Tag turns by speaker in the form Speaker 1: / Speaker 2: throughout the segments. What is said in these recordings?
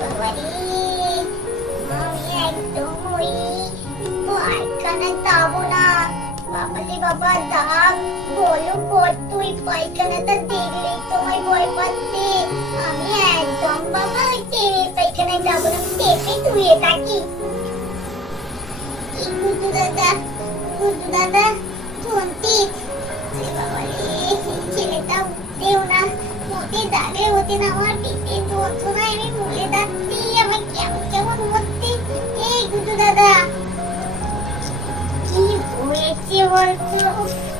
Speaker 1: বাবা রে আমি একদম ওই পায়খানা যাব না বাবালে বাবা দাম বলো বল তুই পায়খানাটা দেখলেই তোমায় ভয় পাচ্ছে আমি একদম বাবা ওই টেনে পায়খানায় যাব না টেপে ধুয়ে থাকি এই গুড্ডু দাদা গুড্ডু দাদা ধন্তি হতে না আমার পিঠে যন্ত্রণা আমি ভুলে যাচ্ছি আমার কেমন কেমন হচ্ছে এই গুড্ডু দাদা, কি হয়েছে বলতো?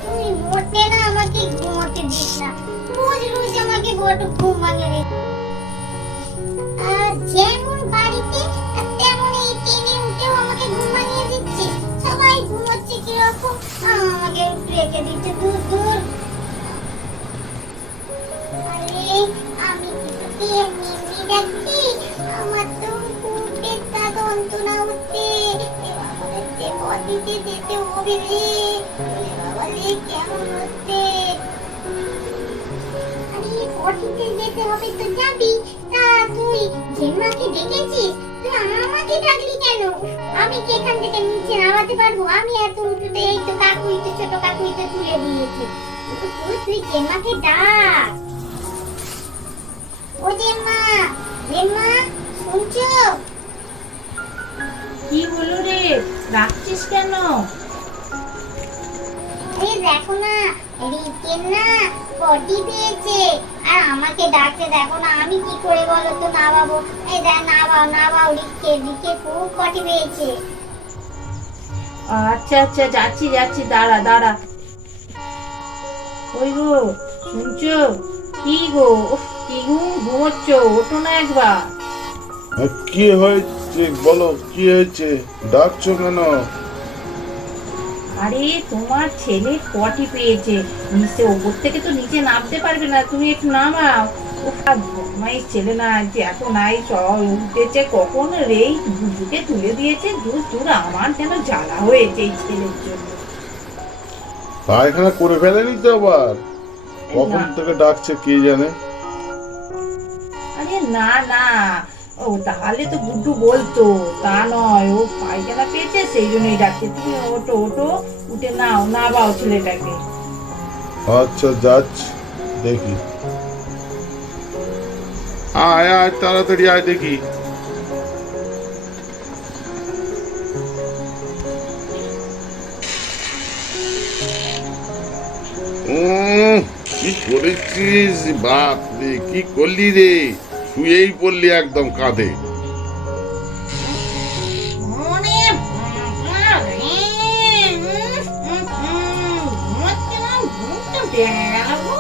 Speaker 1: তুই মোটে না, আমাকে ঘুমোতে দিস না। রোজ রোজ আমাকে বড় ঘুম ভাঙে রে। আর যেমন বাড়িতে, তেমন এই টেনে উঠেও আমাকে ঘুম ভাঙিয়ে দিচ্ছে। সবাই ঘুমোচ্ছে কীরকম, আমাকে রেখে দিচ্ছে দূর দূর তুই ডাকলি কেন? আমি কি থেকে নিচে পারব? আমি এত উঁচুতে, এই তো ছোট কাকুই দিয়েছে। তুই তুই জেম্মাকে ডাক। ও জেম্মা জেম্মা শুনছো?
Speaker 2: কি হলো রে? রাখছিস কেন?
Speaker 1: এই দেখো না রিকের না পটি পেয়েছে। আর আমাকে ডাকছে দেখো না আমি কি করে বলো তো না বাবু এই দেখ না বাবু না বাবু রিকে রিকে খুব পটি পেয়েছে।
Speaker 2: আচ্ছা আচ্ছা যাচ্ছি যাচ্ছি দাঁড়া দাঁড়া। ওই গো শুনছো? কি গো কি ঘুমোচ্ছ ওঠো না একবার।
Speaker 3: কি হয়েছে? বলো কি হয়েছে? ডাকছো কেন?
Speaker 2: আরে তোমার ছেলে পটি পেয়েছে। নিচে ওপর থেকে তো নিচে নামতে পারবে না। তুমি একটু নামাও। মাই ছেলে না যে এত নাই সব উঠেছে কখন? রে দুজুকে তুলে দিয়েছে। দূর দূর আমার যেন জ্বালা হয়েছে এই ছেলের জন্য।
Speaker 3: পায়খানা করে ফেলেনি তো আবার? কখন। থেকে ডাকছে কে জানে?
Speaker 2: আরে না না। ও, তাহলে তো গুড্ডু বলতো, তা নয়, ও পায়খানা পেয়েছে, সেই জন্যই ডাকছে। তুমি ওটো ওটো উঠে নাও না বাও ছেলেটাকে।
Speaker 3: আচ্ছা যাচ্ছি, দেখি। আয় আয়, তাড়াতাড়ি আয়, দেখি। কি করেছিস? বাপ রে কি করলি রে? শুয়েই পড়লি একদম কাঁধে।
Speaker 2: মনে বাবা রে, উম, উম, উম, ঘুমাচ্ছে না, ঘুমটা বেড়াবো,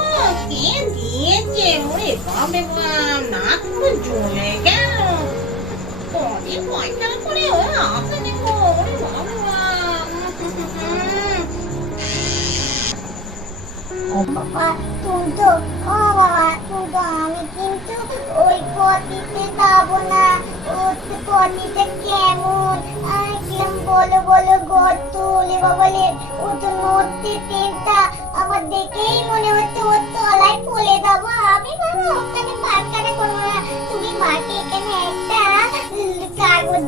Speaker 1: তুমি তুমি কিন্তু ওই যাব না ও পটিতে কেমন কেমন বলো দেখেই মনে হচ্ছে ওর তলায় পড়ে যাব আমি করব না তুমি মাকে এখানে একটা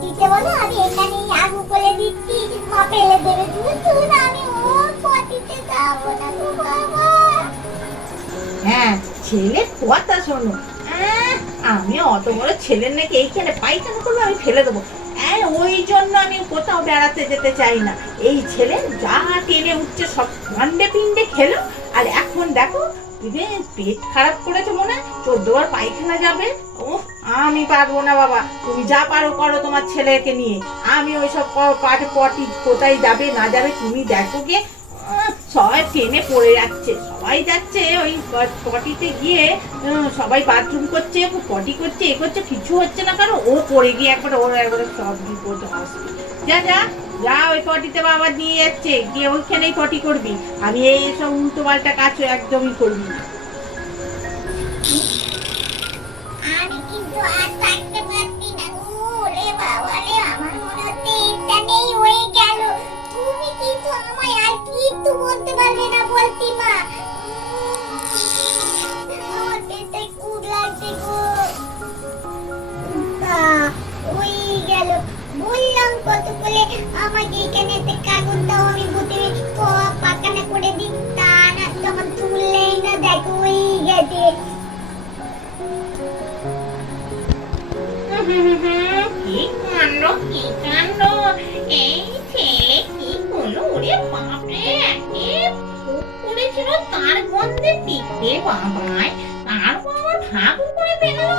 Speaker 1: দিতে বলো আমি এখানে আগু করে দিচ্ছি মা ফেলে দেবে তুমি তুই আমি ওর পটিতে যাব
Speaker 2: হ্যাঁ ছেলের কথা শোনো। আমি অত বড় ছেলের নাকি এইখানে পায়খানা করলে আমি ফেলে দেবো। হ্যাঁ ওই জন্য আমি কোথাও বেড়াতে যেতে চাই না। এই ছেলে যা টেনে উঠছে, সব পান্ডে পিন্ডে খেলো। আর এখন দেখো পেট খারাপ করেছে মনে চোদ্দ বার পায়খানা যাবে। ও আমি পারব না বাবা। তুমি যা পারো করো তোমার ছেলেকে নিয়ে। আমি ওইসব পাটে, পটি কোথায় যাবে, না যাবে তুমি দেখো গিয়ে। সবাই ট্রেনে পড়ে যাচ্ছে, সবাই যাচ্ছে ওই পটিতে গিয়ে সবাই বাথরুম করছে পটি করছে, এ করছে, কিছু হচ্ছে না কারণ ও পড়ে গিয়ে একবার ওর একবারে সব বিপদ আসবে যা যা যা ওই পটিতে বাবা নিয়ে যাচ্ছে, গিয়ে ওইখানেই পটি করবি। আমি এই সব উল্টো পাল্টা কাজ একদমই করবি না।
Speaker 1: কিন্তু আমায় আর কিন্তু
Speaker 2: তার গন্ধে টিকতে বাবায় তার বাবা ঠাকুর করে গো?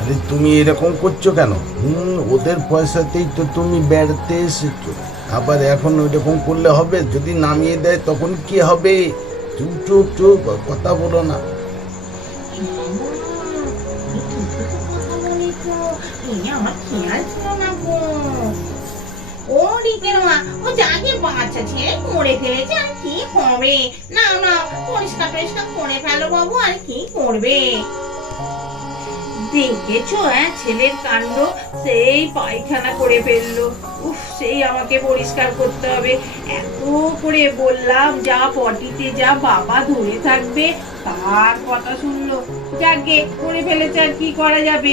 Speaker 4: আরে তুমি এরকম করছ কেন? হুম, ওদের পয়সাতেই তো তুমি বেড়াতে এসেছ। আবার এখন ওইরকম করলে হবে? যদি নামিয়ে দেয় তখন কি হবে? চুপ চুপ চুপ কথা বলো না।
Speaker 2: পরিষ্কার দেখেছ হ্যাঁ ছেলের কাণ্ড সেই পায়খানা করে ফেলল উফ সেই আমাকে পরিষ্কার করতে হবে এত করে বললাম যা পটিতে যা বাবা ধরে থাকবে তার কথা শুনলো যাকে করে ফেলেছে আর কি করা যাবে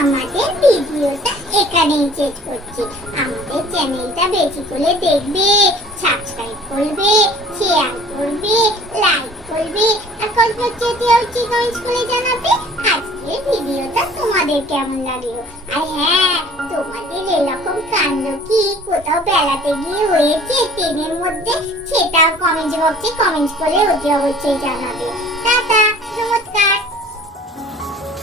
Speaker 1: আমাদের ভিডিওটা এখানেই শেষ করছি। আমাদের চ্যানেলটা বেশি করে দেখবে সাবস্ক্রাইব করবে শেয়ার করবে লাইক করবে, আর কল্প চেতে হচ্ছে কমেন্ট করে জানাবে আজকের ভিডিওটা তোমাদের কেমন লাগল? আর হ্যাঁ তোমাদের এরকম কাণ্ড কি কোথাও বেড়াতে গিয়ে হয়েছে? ট্রেনের মধ্যে? সেটাও কমেন্ট বক্সে কমেন্ট করে অতি অবশ্যই জানাবে। টাটা!